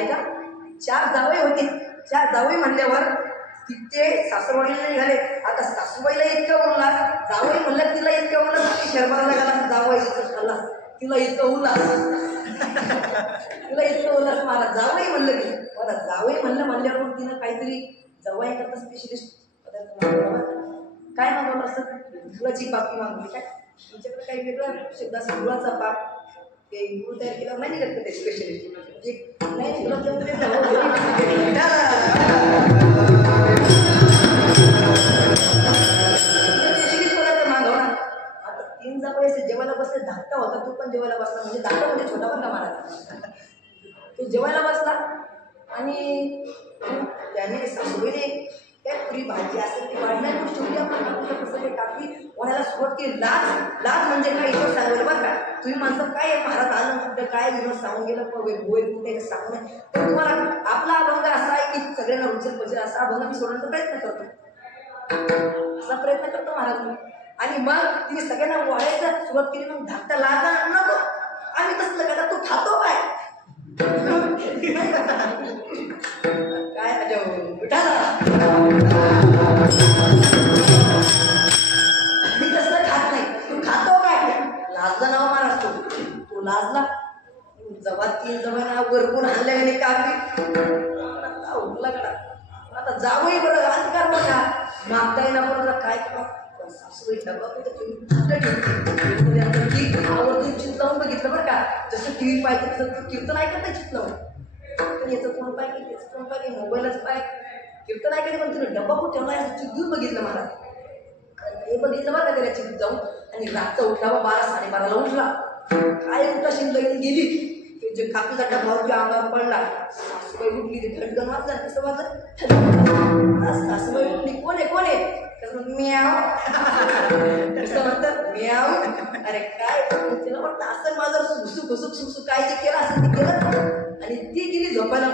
ऐका, 4 जावई होते. 4 जावई म्हणल्यावर तिथे सासरवाडीला निघाले. आता सासूबाईला इतकं उल्हास, जावई म्हणलं तिला इतकं उल्हास, शर्माला गेला जावई खाल्ला तिला इतकं उल्हास, तिला इतकं उल्हास मला जावई म्हणलं की मला जावई म्हणल्यावर मग तिनं काहीतरी जावई करता स्पेशलिस्ट काय मागवलं असं, गुळाची पापी मागवली काय, तुमच्याकडे काही वेगळं शब्द असं गुळाचा पाक ते गुळ तयार केला नाही निघत का ते स्पेशलिस्ट म्हणजे नाही गुलाबजामुन आता 3 जावयाचे जेवायला बसले. धाकटा होता तो पण जेवायला बसला, म्हणजे धाकटा म्हणजे छोटा पण का महाराज, तो जेवायला बसला आणि त्याने सासूबाईने त्या पुरी भाजी असेल ती वाढणार गोष्टी आपण टाकली कोणाला सुरुवात केली. लाज म्हणजे काय इथं सांगलं बरं का, तुम्ही माणसं काय महाराज आलं कुठं काय विनोद सांगून गेलं गोय कुठे सांगू नये. तर तुम्हाला आपला अभंग असा आहे की सगळ्यांना रुचेल पाहिजे असा अभंग मी सोडण्याचा प्रयत्न करतो, असा प्रयत्न करतो महाराज मी. आणि मग तिने सगळ्यांना वळायला सुरुवात केली. मग धाकटा लागा नको आम्ही तसलं का तू खातो काय काय मी तसलं खात नाही, तू खातो काय, लाजला नाव महाराज तू लाजला. जवा 3 जवाना वरपून आणल्याने कापली उठला कडा. आता जावई बरं अधिकार बघा मागता येणार बरोबर काय करा. सासूबाई डबा आवडून चित लावून बघितलं बरं का, जसं टीव्ही पाहिजे तसं कीर्तन ऐकत नाही चित लावून, पण याचं कोण पाहिजे त्याचं कोण पाहिजे मोबाईलच पाय कीर्तन ऐकायचं. पण तिने डब्बा कुठे ठेवला याचं चित घेऊन बघितलं मला, हे बघितलं बरं का त्याला चित जाऊन. आणि रातचा उठला 12-12:30 उठला. काय उठला शिंदे गेली जे कापीचा डब्बा होती अंगावर पडला. सासूबाई उठली ते धडकन वाजला कसं वाजलं, सासूबाई उठली कोण आहे म्याव कसं म्हणतात म्याव. अरे काय तिला वाटतं असं माझं सुसू काय जे केलं असं ते केलं आणि ती गेली झोपायला.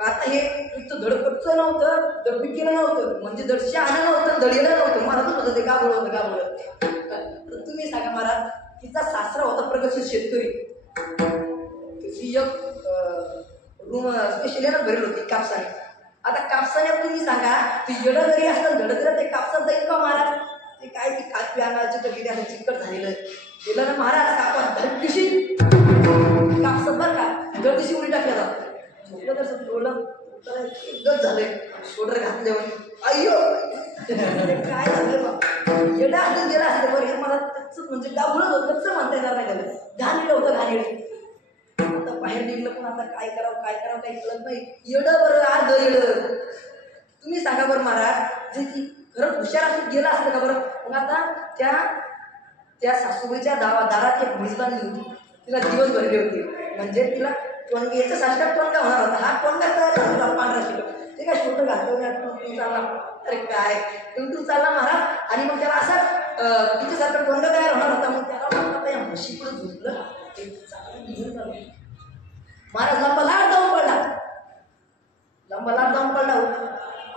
आता हे इथं धडपटचं नव्हतं, दडपी केलं नव्हतं, म्हणजे दडशी आणलं नव्हतं, दडीला नव्हतं, महाराजच होतं ते गाबळ होतं गाबळ. तुम्ही सांगा महाराज, तिचा सासरा होता प्रगतशील शेतकरी, तिची एक रूम स्पेशल येणार भरेल होती कापसाने. आता कापसाने तुम्ही सांगा ती येडं जरी असलं धडकलं ते कापसात जाईल का महाराज, ते काय ती कापी आणायची तर किती असं चिकट झालेलं गेलं ना महाराज. कापा धडदिशी कापसात बरं का धडदिशी उडी टाकल्या जातात. झोपलं तसं डोलं एकच झालंय शोल्डर घातल्यावर अय्यो काय झालं बा येडा असं गेला असतं बरं. हे मला त्याच म्हणजे गावळच होतं कसं म्हणता येणार नाही झालं, घाणेलं होतं घाणेलं. आता बाहेर निघलं पण आता काय करावं काही कळत नाही. येडं बरं अर्ध येडं. तुम्ही सांगा बरं महाराज, जे की खरंच हुशार असं गेला असतं का बरं. मग आता त्या सासूबाईच्या दारात एक म्हैस बांधली होती, तिला दिवस भरले होते, म्हणजे तिला याचा साष्टात टोनगा होणार होता. हा टोनगा तयार झाला होता 15 शिकत, ते काय छोटं घातलं टून चालला. अरे काय टून चालला महाराज. आणि मग त्याला असा तिच्यासारखा टोनगा तयार होणार होता. मग त्याला आता या म्हशीकडे झोपलं ते महाराज लंबा लाट जाऊन पडला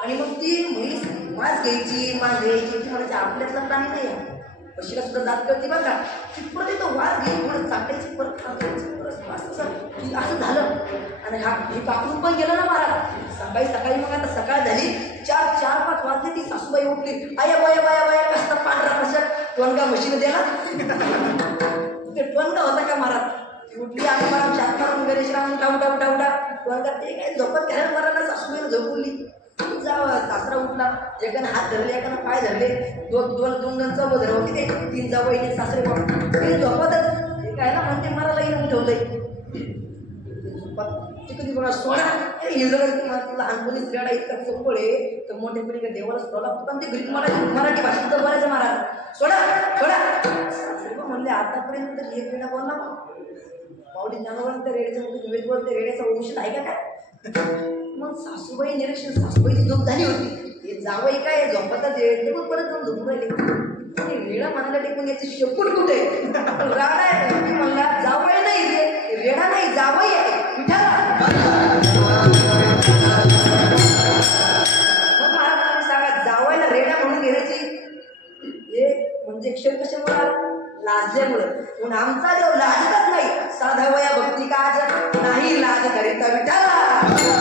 आणि मग ती म्हैस मांस घ्यायची ती म्हणायची आपल्यातला प्राणी नाही आहे, म्हशीला सुद्धा दात करते बघा ती परत येतं वास घ्यायची परत चाटायची परत असं झालं. आणि हे कापून पण गेलं ना महाराज. सकाळी मग आता सकाळ झाली 4-5 वाजले. ती सासूबाई उठली, आया बाया कसला पांढरा कशा टोनगा म्हशीने द्याला ते टोनगा होता का महाराज. उठली आणि मला शातमारून गणेशराव उठा टोनगा ते काय झोपत घ्यायला मला सासूबाईला झोपवली. सासरा उठला, एकानं हात धरले एकानं पाय धरले, दोन जण चौघ धरव होती ते 3 जावई सासरे ते झोपतच. ते काय ना म्हणते मला लईन उठवलंय ते कधी कोणा सोडा लहानपणी स्त्रियाला इतका चौकळ आहे तर मोठेपणी का देवाला सोडा पण ते घरी मराठी भाषेत तर बोलायचं महाराज सोडा सासरे म्हणले आतापर्यंत एक वेळा बोलला माऊली ज्ञानवंत रेड्याच्या विवेकवर ते रेड्याचा औषध आहे का काय. मग सासूबाई निरीक्षण सासूबाईची झोप झाली होती. हे जावई काय झोपतात परत जाऊन झोपून राहिले. रेडा म्हणाला टेकून याची शेपूट कुठे राडा आहे म्हणला जावई नाही रे रेडा नाही जावई आहे विठाला. मग महाराजांनी सांगा जावईला रेडा म्हणून घेण्याची हे म्हणजे क्षण कशामुळे लाजल्यामुळं. म्हणून आमचा देव लाजतच नाही, साधा वया भक्ती काज नाही लाज करीता विठाला. महाराज